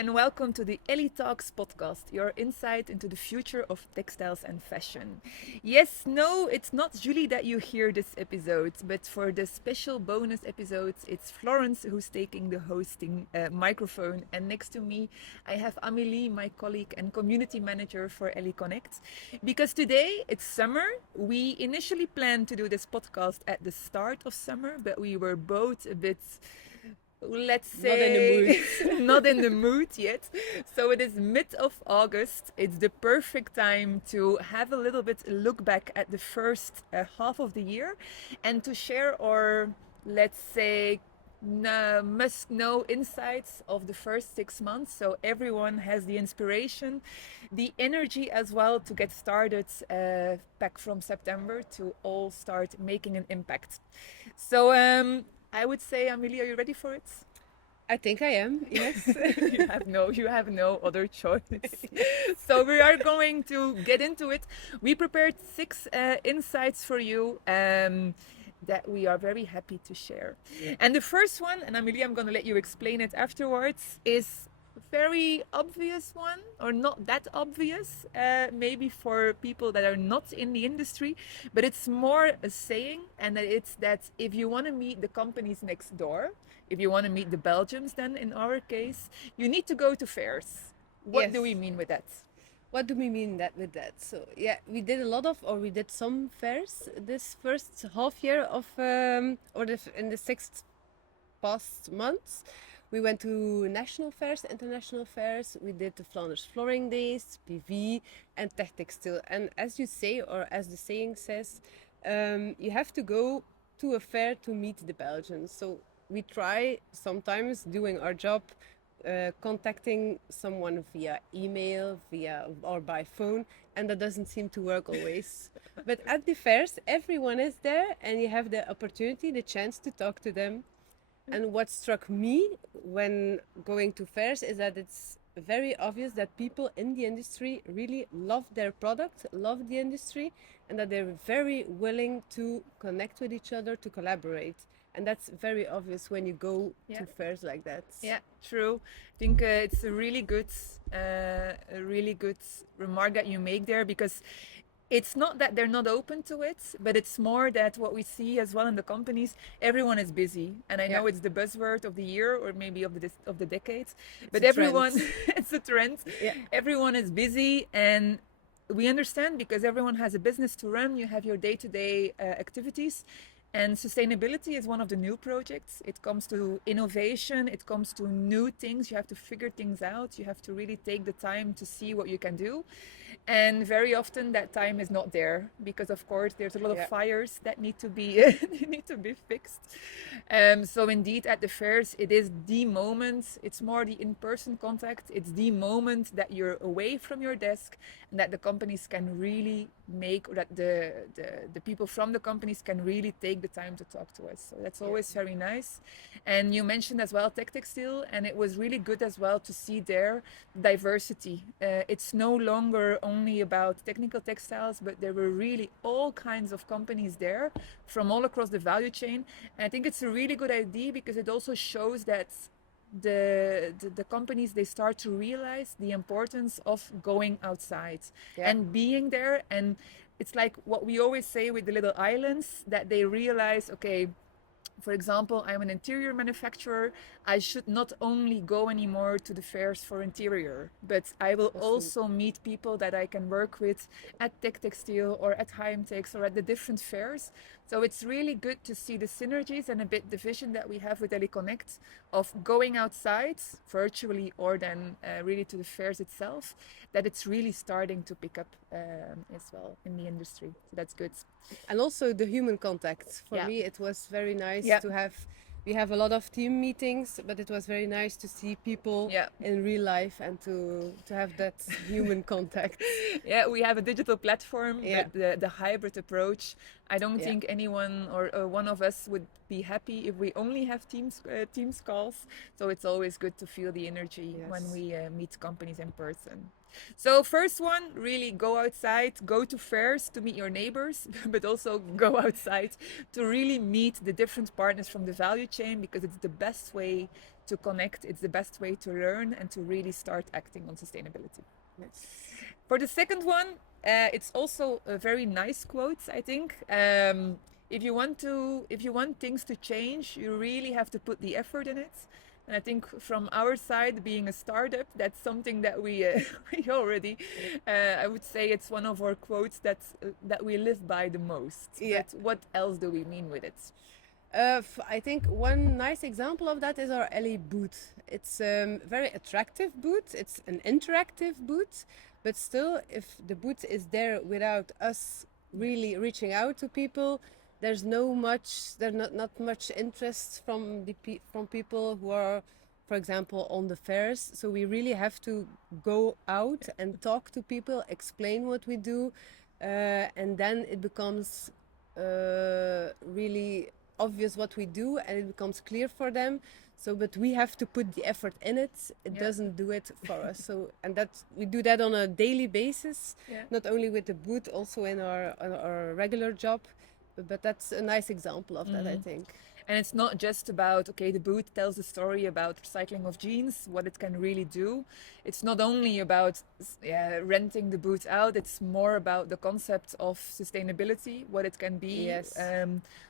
and welcome to the Ellie Talks podcast, your insight into the future of textiles and fashion. Yes, no, it's not Julie that you hear this episode, but for the special bonus episodes, it's Florence who's taking the hosting microphone. And next to me, I have Amélie, my colleague and community manager for Ellie.Connect. Because today it's summer, we initially planned to do this podcast at the start of summer, but we were both a bit, let's say, not in the mood yet. So it is mid of August. It's the perfect time to have a little bit look back at the first half of the year and to share our, let's say, must know insights of the first 6 months, so everyone has the inspiration, the energy as well to get started back from September to all start making an impact. So I would say, Amélie, are you ready for it? I think I am, yes. You have no other choice. So we are going to get into it. We prepared 6 insights for you that we are very happy to share. And the first one, and Amélie, I'm going to let you explain it afterwards, is very obvious one, or not that obvious, maybe for people that are not in the industry, but it's more a saying, and it's that if you want to meet the companies next door, if you want to meet the Belgians, then in our case, you need to go to fairs. What do we mean with that? What do we mean with that? So yeah, we did some fairs this first half year of, in the 6 past months. We went to national fairs, international fairs. We did the Flanders Flooring Days, PV, and Tech Textile. And as you say, or as the saying says, you have to go to a fair to meet the Belgians. So we try sometimes doing our job, contacting someone via email, or by phone, and that doesn't seem to work always. But at the fairs, everyone is there, and you have the opportunity, the chance to talk to them. And what struck me when going to fairs is that it's very obvious that people in the industry really love their product, love the industry, and that they're very willing to connect with each other, to collaborate. And that's very obvious when you go to fairs like that. Yeah, true. I think it's a really good remark that you make there, because it's not that they're not open to it, but it's more that what we see as well in the companies, everyone is busy. And I know it's the buzzword of the year, or maybe of the decades, but everyone, it's a trend. Yeah. Everyone is busy, and we understand, because everyone has a business to run. You have your day-to-day activities. And sustainability is one of the new projects. It comes to innovation, it comes to new things. You have to figure things out. You have to really take the time to see what you can do. And very often that time is not there, because of course there's a lot of fires that need to be fixed. So indeed at the fairs, it is the moment. It's more the in-person contact. It's the moment that you're away from your desk, and that the companies can really make, or that the people from the companies can really take the time to talk to us. So that's always very nice. And you mentioned as well Tech Textile, and it was really good as well to see their diversity. It's no longer only about technical textiles, but there were really all kinds of companies there from all across the value chain. And I think it's a really good idea, because it also shows that the companies, they start to realize the importance of going outside and being there. And it's like what we always say with the little islands, that they realize, okay, for example, I'm an interior manufacturer. I should not only go anymore to the fairs for interior, but I will also meet people that I can work with at Tech Textile or at Heimtex or at the different fairs. So it's really good to see the synergies and a bit the vision that we have with Ellie.Connect of going outside virtually, or then really to the fairs itself, that it's really starting to pick up as well in the industry. So that's good. And also the human contact. For me, it was very nice to have. We have a lot of team meetings, but it was very nice to see people in real life and to have that human contact. Yeah, we have a digital platform, but the hybrid approach, I don't think anyone or one of us would be happy if we only have Teams calls. So it's always good to feel the energy when we meet companies in person. So first one, really go outside, go to fairs to meet your neighbors, but also go outside to really meet the different partners from the value chain, because it's the best way to connect. It's the best way to learn and to really start acting on sustainability. Yes. For the second one, it's also a very nice quote, I think. If you want things to change, you really have to put the effort in it. And I think from our side, being a startup, that's something that we already, I would say it's one of our quotes that we live by the most. Yeah. But what else do we mean with it? I think one nice example of that is our Ellie booth. It's a very attractive booth. It's an interactive booth, but still, if the booth is there without us really reaching out to people, there's not much interest from from people who are, for example, on the fairs. So we really have to go out and talk to people, explain what we do, and then it becomes really obvious what we do, and it becomes clear for them. So, but we have to put the effort in it. It doesn't do it for us. So, and that we do that on a daily basis, not only with the booth, also in our regular job. But that's a nice example of that, I think. And it's not just about, okay, the booth tells a story about recycling of jeans, what it can really do. It's not only about renting the booth out, it's more about the concept of sustainability, what it can be, Yes.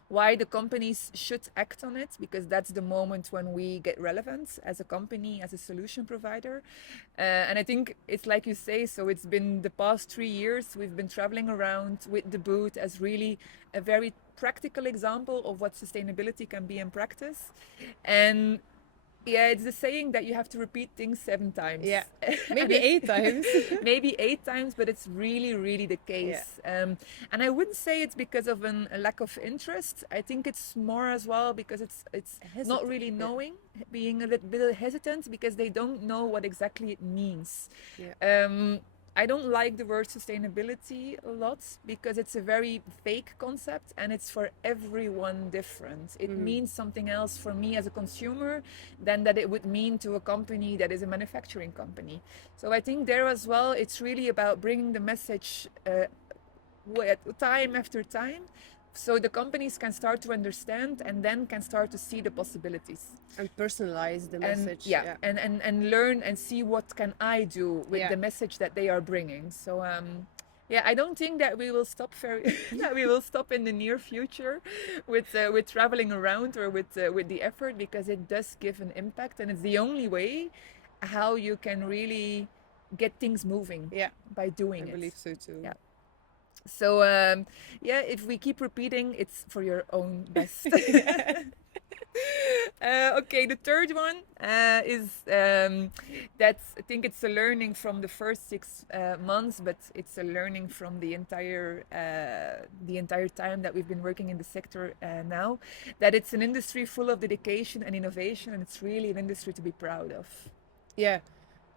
Why the companies should act on it, because that's the moment when we get relevant as a company, as a solution provider. And I think it's like you say, so it's been the past 3 years, we've been traveling around with the booth as really a very practical example of what sustainability can be in practice. And it's the saying that you have to repeat things 7 times. Yeah, maybe 8 times. Maybe 8 times, but it's really, really the case. And I wouldn't say it's because of a lack of interest. I think it's more as well because it's not really knowing, being a little bit hesitant because they don't know what exactly it means. I don't like the word sustainability a lot because it's a very fake concept and it's for everyone different. It means something else for me as a consumer than that it would mean to a company that is a manufacturing company. So I think there as well, it's really about bringing the message time after time, so the companies can start to understand and then can start to see the possibilities and personalize the message. And learn and see what can I do with the message that they are bringing. So I don't think that we will stop that we will stop in the near future with traveling around or with the effort, because it does give an impact and it's the only way how you can really get things moving by doing it. I believe so too. So if we keep repeating, it's for your own best. Okay, the third one is that I think it's a learning from the first 6 months, but it's a learning from the entire time that we've been working in the sector now, that it's an industry full of dedication and innovation, and it's really an industry to be proud of. Yeah.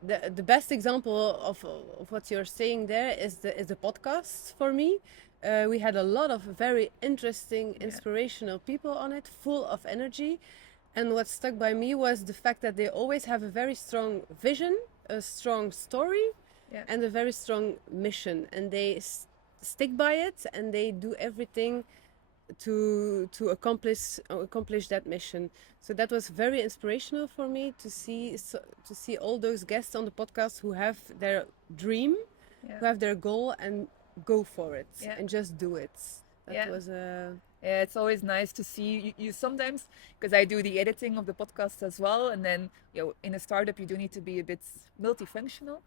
The best example of what you're saying there is the podcast for me. We had a lot of very interesting, inspirational people on it, full of energy. And what stuck by me was the fact that they always have a very strong vision, a strong story, and a very strong mission. And they stick by it and they do everything to accomplish that mission. So that was very inspirational for me to see all those guests on the podcast who have their dream, who have their goal and go for it and just do it. That was it's always nice to see you sometimes, because I do the editing of the podcast as well, and then in a startup you do need to be a bit multifunctional.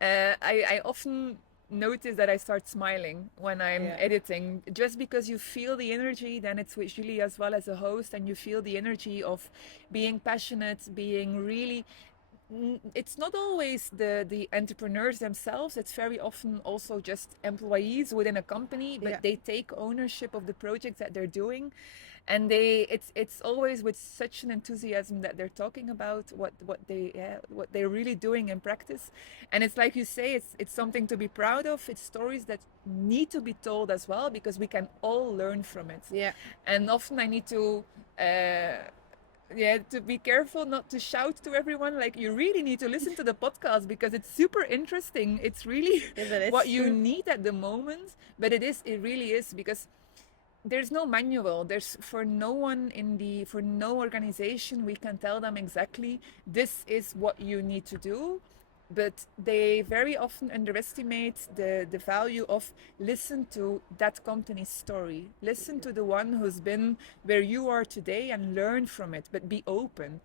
I often notice that I start smiling when I'm editing, just because you feel the energy. Then it's with Julie as well as a host, and you feel the energy of being passionate, being really. It's not always the entrepreneurs themselves. It's very often also just employees within a company, but they take ownership of the projects that they're doing. And it's always with such an enthusiasm that they're talking about what they're really doing in practice. And it's like you say, it's something to be proud of. It's stories that need to be told as well, because we can all learn from it. And often I need to to be careful not to shout to everyone, like, you really need to listen to the podcast because it's super interesting. It's really what you need at the moment. But it really is, because there's no manual. There's for no one for no organization we can tell them exactly this is what you need to do. But they very often underestimate the value of listen to that company's story. Listen to the one who's been where you are today and learn from it, but be open.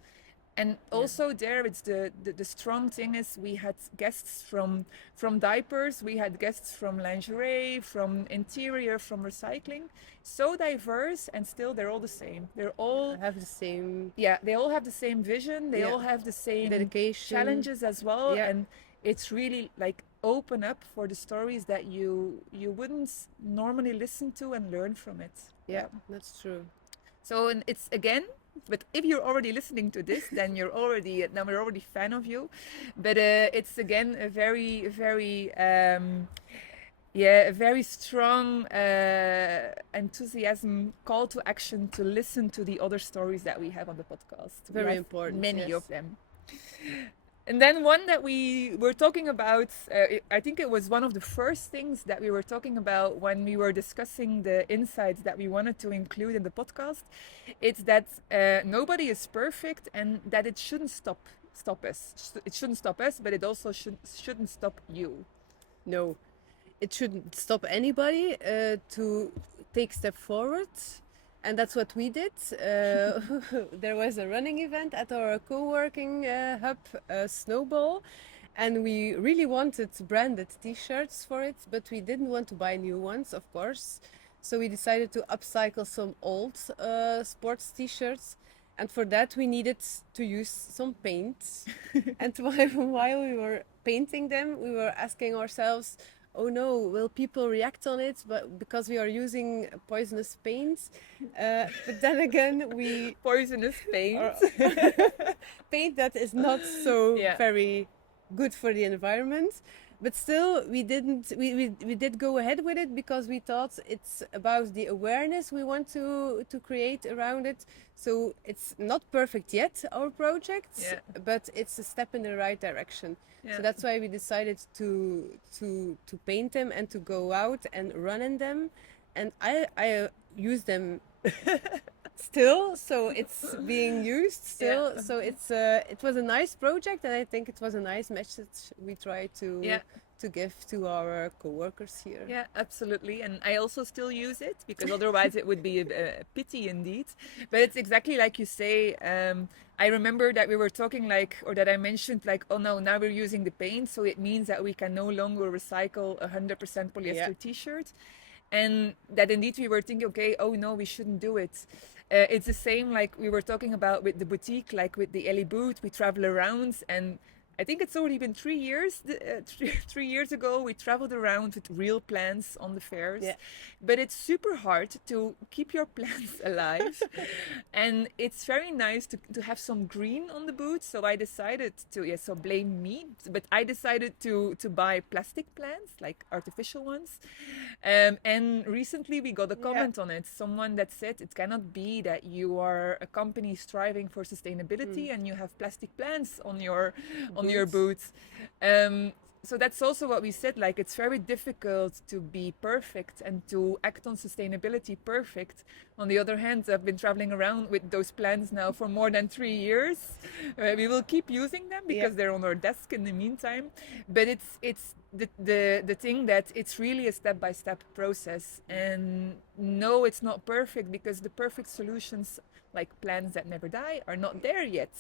And also there, it's the strong thing is we had guests from diapers, we had guests from lingerie, from interior, from recycling, so diverse, and still they're all the same. They're all have the same they all have the same vision. They all have the same dedication, challenges as well, and it's really like open up for the stories that you wouldn't normally listen to and learn from it. Yeah, that's true. So, and it's again, but if you're already listening to this, then we're already fan of you. But it's again a very, very, a very strong enthusiasm, call to action to listen to the other stories that we have on the podcast. Very important. Many of them. And then one that we were talking about, I think it was one of the first things that we were talking about when we were discussing the insights that we wanted to include in the podcast. It's that nobody is perfect and that it shouldn't stop us. It shouldn't stop us, but it also shouldn't stop you. No, it shouldn't stop anybody to take step forward. And that's what we did. There was a running event at our co-working hub, Snowball, and we really wanted branded t-shirts for it, but we didn't want to buy new ones, of course. So we decided to upcycle some old sports t-shirts. And for that we needed to use some paint. And while we were painting them, we were asking ourselves, oh no, will people react on it? But because we are using poisonous paints. But then again, poisonous paint. Paint that is not so very good for the environment. But still, we did go ahead with it because we thought it's about the awareness we want to create around it. So it's not perfect yet, our project, but it's a step in the right direction. So that's why we decided to paint them and to go out and run in them. And I use them still, so it's being used still. So it was a nice project, and I think it was a nice message we tried to give to our co-workers here. Yeah, absolutely. And I also still use it because otherwise it would be a pity indeed. But it's exactly like you say. I remember that we were talking that I mentioned oh no, now we're using the paint, so it means that we can no longer recycle 100% polyester t-shirt. And that indeed we were thinking, okay, oh no, we shouldn't do it. It's the same like we were talking about with the boutique, like with the Ellie booth, we travel around, and I think it's already been 3 years. 3 years ago, we traveled around with real plants on the fairs. Yeah. But it's super hard to keep your plants alive. And it's very nice to have some green on the booth. So I decided to, so blame me, but I decided to buy plastic plants, like artificial ones. And recently we got a comment on it. Someone that said it cannot be that you are a company striving for sustainability and you have plastic plants on your boots. So that's also what we said, like it's very difficult to be perfect and to act on sustainability perfect. On the other hand, I've been traveling around with those plants now for more than 3 years. We will keep using them because they're on our desk in the meantime. But it's the thing that it's really a step-by-step process. And no, it's not perfect because the perfect solutions, like plants that never die, are not there yet.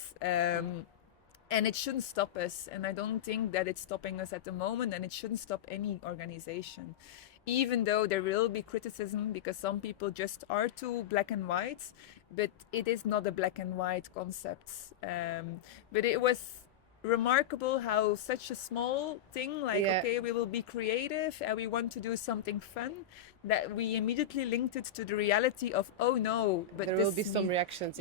And it shouldn't stop us. And I don't think that it's stopping us at the moment, and it shouldn't stop any organization. Even though there will be criticism because some people just are too black and white, but it is not a black and white concept. But it was remarkable how such a small thing, like, okay, we will be creative and we want to do something fun, that we immediately linked it to the reality of, oh no, but there will be some reactions.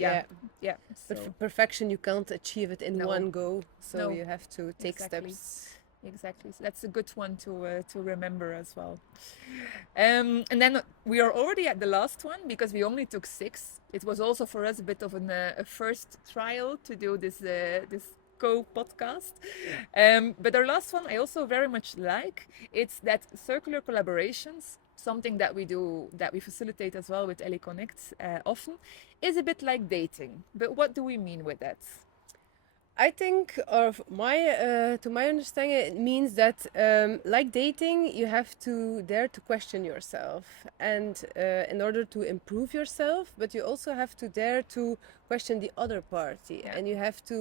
But for perfection you can't achieve it in one go, so you have to take steps. Exactly. So that's a good one to remember as well. And then we are already at the last one because we only took 6. It was also for us a bit of a first trial to do this co-podcast. But our last one I also very much like. It's that circular collaborations something that we do, that we facilitate as well with Ellie.Connect often, is a bit like dating. But what do we mean with that? I think, to my understanding, it means that, like dating, you have to dare to question yourself, and in order to improve yourself, but you also have to dare to question the other party, Yeah. and you have to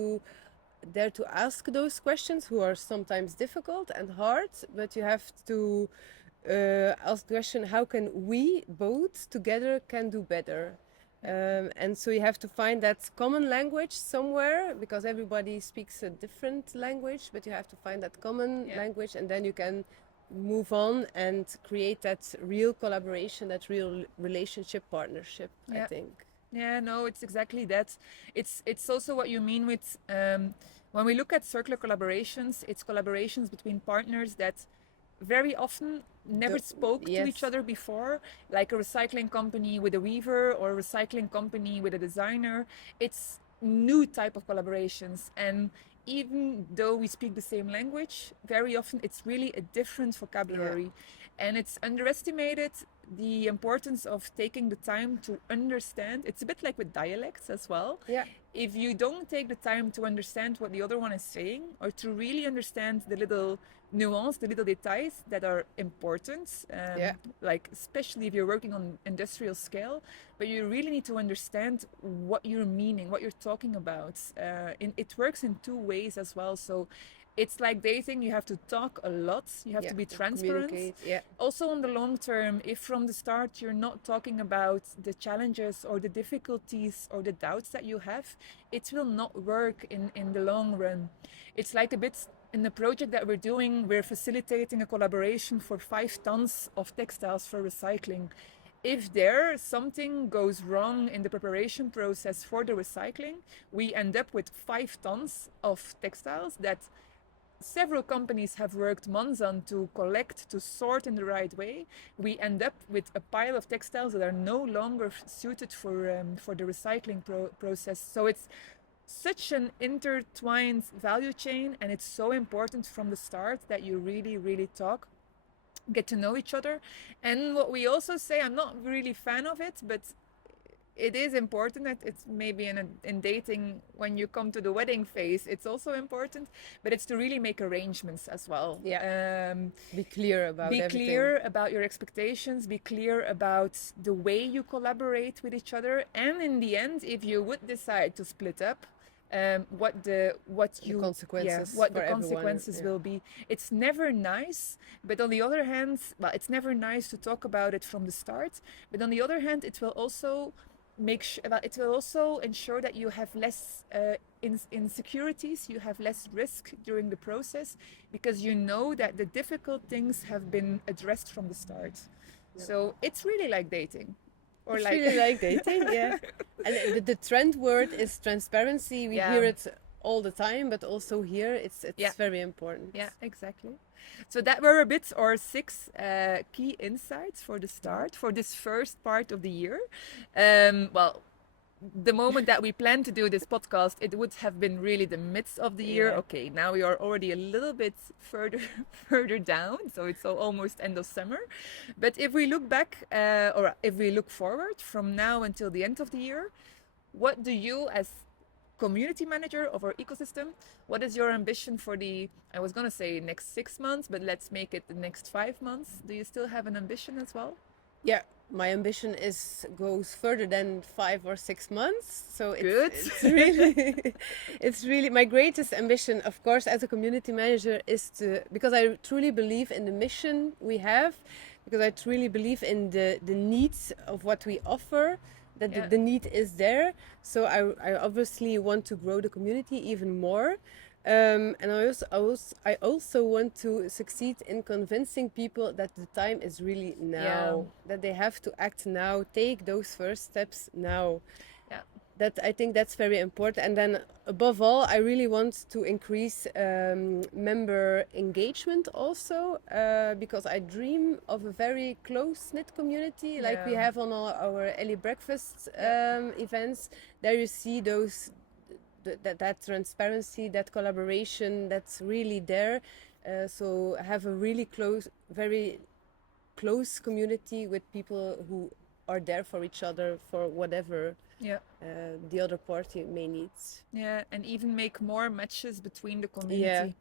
dare to ask those questions, who are sometimes difficult and hard, but you have to ask the question: how can we both together can do better? And so you have to find that common language somewhere, because everybody speaks a different language, but you have to find that common language, and then you can move on and create that real collaboration, that real relationship partnership, I think. Yeah, no, it's exactly that. It's also what you mean with when we look at circular collaborations, it's collaborations between partners that very often never spoke to each other before, like a recycling company with a weaver or a recycling company with a designer. It's new type of collaborations, and even though we speak the same language, very often it's really a different vocabulary. And it's underestimated the importance of taking the time to understand. It's a bit like with dialects as well. If you don't take the time to understand what the other one is saying, or to really understand the little nuance, the little details that are important, like especially if you're working on industrial scale, but you really need to understand what you're meaning, what you're talking about. It works in two ways as well. So it's like dating, you have to talk a lot, you have to be transparent. Also on the long term, if from the start you're not talking about the challenges or the difficulties or the doubts that you have, it will not work in the long run. It's like a bit in the project that we're doing, we're facilitating a collaboration for 5 tons of textiles for recycling. If there something goes wrong in the preparation process for the recycling, we end up with 5 tons of textiles that several companies have worked months on to collect, to sort in the right way. We end up with a pile of textiles that are no longer suited for the recycling process. So it's such an intertwined value chain, and it's so important from the start that you really talk, get to know each other. And what we also say, I'm not really fan of it, but it is important that it's maybe in dating, when you come to the wedding phase, it's also important, but it's to really make arrangements as well. Be clear about everything. Be clear about your expectations, be clear about the way you collaborate with each other, and in the end, if you would decide to split up, what the consequences will be. It's never nice, but on the other hand, well, it's never nice to talk about it from the start, but on the other hand, it will also it will also ensure that you have less insecurities, you have less risk during the process, because you know that the difficult things have been addressed from the start. So it's really like dating. Or it's really like dating, And the trend word is transparency. We hear it all the time, but also here it's very important. Yeah, exactly. So that were a bit our 6 key insights for the start, for this first part of the year. Well, the moment that we planned to do this podcast, it would have been really the midst of the year. Okay, now we are already a little bit further down, so it's almost end of summer. But if we look back, or if we look forward from now until the end of the year, what do you, as community manager of our ecosystem, what is your ambition for the, I was going to say next 6 months, but let's make it the next 5 months? Do you still have an ambition as well? Yeah, my ambition goes further than 5 or 6 months. So it's really my greatest ambition, of course, as a community manager, is because I truly believe in the mission we have, because I truly believe in the needs of what we offer, that the need is there. So I obviously want to grow the community even more. And I also want to succeed in convincing people that the time is really now, that they have to act now, take those first steps now. That I think that's very important. And then above all, I really want to increase member engagement also, because I dream of a very close-knit community like we have on our Ellie breakfast events. There you see that transparency, that collaboration, that's really there. So have a really close, very close community with people who are there for each other for whatever Yeah. the other party may need. Yeah, and even make more matches between the Yeah, community.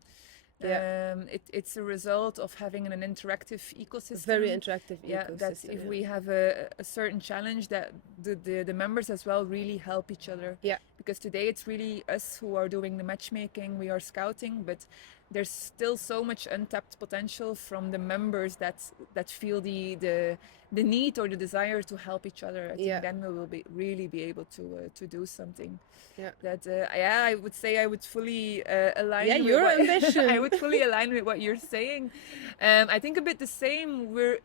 yeah. It's a result of having an interactive Very ecosystem. interactive Yeah, that ecosystem. if Yeah. we have a certain challenge, that the members as well really help each other. Yeah. Because today it's really us who are doing the matchmaking, we are scouting, but there's still so much untapped potential from the members that feel the need or the desire to help each other. I think Yeah. then we will really be able to do something. Yeah. That yeah, I would say I would fully align. Yeah, with your what, ambition. I would fully align with what you're saying. I think a bit the same. We're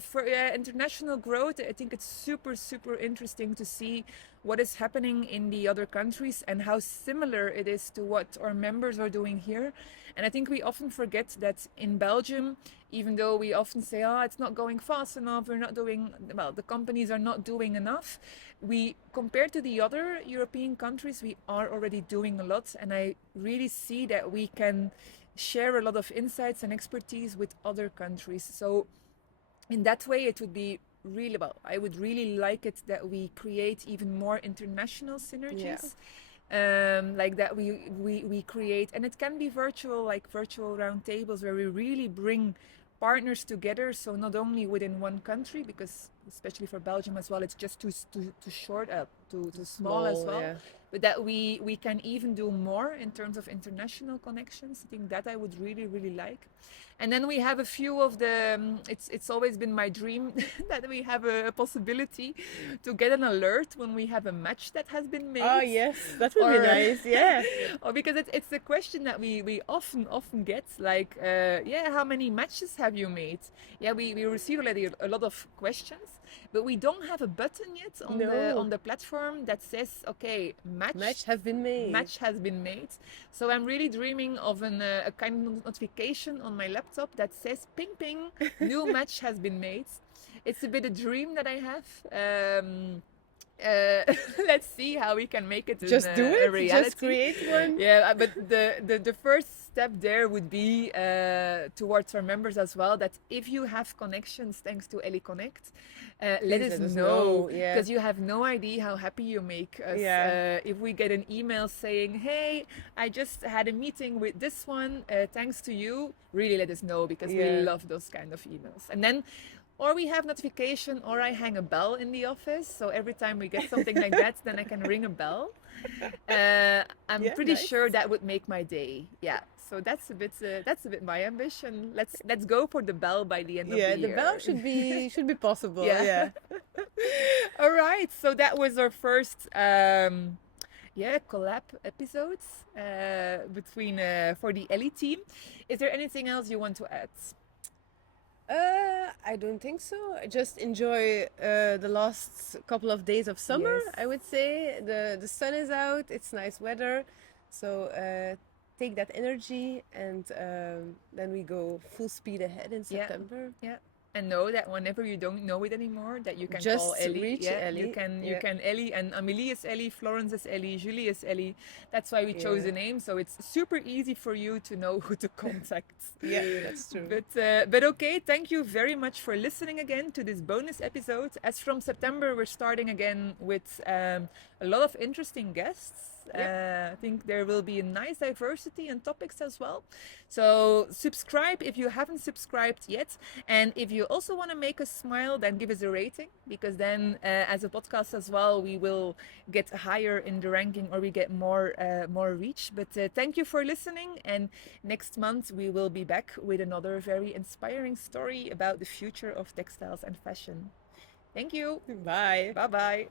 for international growth. I think it's super interesting to see what is happening in the other countries and how similar it is to what our members are doing here. And I think we often forget that in Belgium, even though we often say, oh, it's not going fast enough, we're not doing, well, the companies are not doing enough. We, compared to the other European countries, we are already doing a lot. And I really see that we can share a lot of insights and expertise with other countries. So in that way, it would be really, well, I would really like it that we create even more international synergies. Like that we create, and it can be virtual, like virtual roundtables where we really bring partners together. So not only within one country, because especially for Belgium as well, it's just too short, too small as well. Yeah. But that we can even do more in terms of international connections. I think that I would really like. And then we have a few of the, it's always been my dream that we have a possibility to get an alert when we have a match that has been made. Oh yes, that would be nice. Yeah. Or because it's a question that we often get, like, yeah, how many matches have you made? Yeah, we receive already a lot of questions, but we don't have a button yet on the platform that says, okay, match has been made. Match has been made. So I'm really dreaming of a kind of notification on my laptop that says, ping ping, new match has been made. It's a bit a dream that I have. Let's see how we can make it just do it, a reality. just create one. Yeah, but the first step there would be towards our members as well, that if you have connections thanks to Ellie.Connect, let us know, because you have no idea how happy you make us. If we get an email saying, hey, I just had a meeting with this one, thanks to you, really let us know, because we love those kind of emails. And then, or we have notification, or I hang a bell in the office. So every time we get something like that, then I can ring a bell. I'm pretty sure that would make my day. Yeah. So that's a bit my ambition. Let's go for the bell by the end of the year. Yeah, the bell should be possible. Yeah. All right. So that was our first collab episodes between for the Ellie team. Is there anything else you want to add? I don't think so. Just enjoy the last couple of days of summer. I would say the sun is out. It's nice weather, so take that energy, and then we go full speed ahead in September. Yeah. And know that whenever you don't know it anymore, that you can just call Ellie. Reach Ellie. You can Ellie, and Amélie is Ellie, Florence is Ellie, Julie is Ellie. That's why we chose the name, so it's super easy for you to know who to contact. Yeah, that's true. But okay, thank you very much for listening again to this bonus episode. As from September, we're starting again with a lot of interesting guests. I think there will be a nice diversity in topics as well. So subscribe if you haven't subscribed yet, and if you also want to make us smile, then give us a rating, because then as a podcast as well, we will get higher in the ranking, or we get more reach. But thank you for listening, and next month we will be back with another very inspiring story about the future of textiles and fashion. Thank you. Bye. Bye.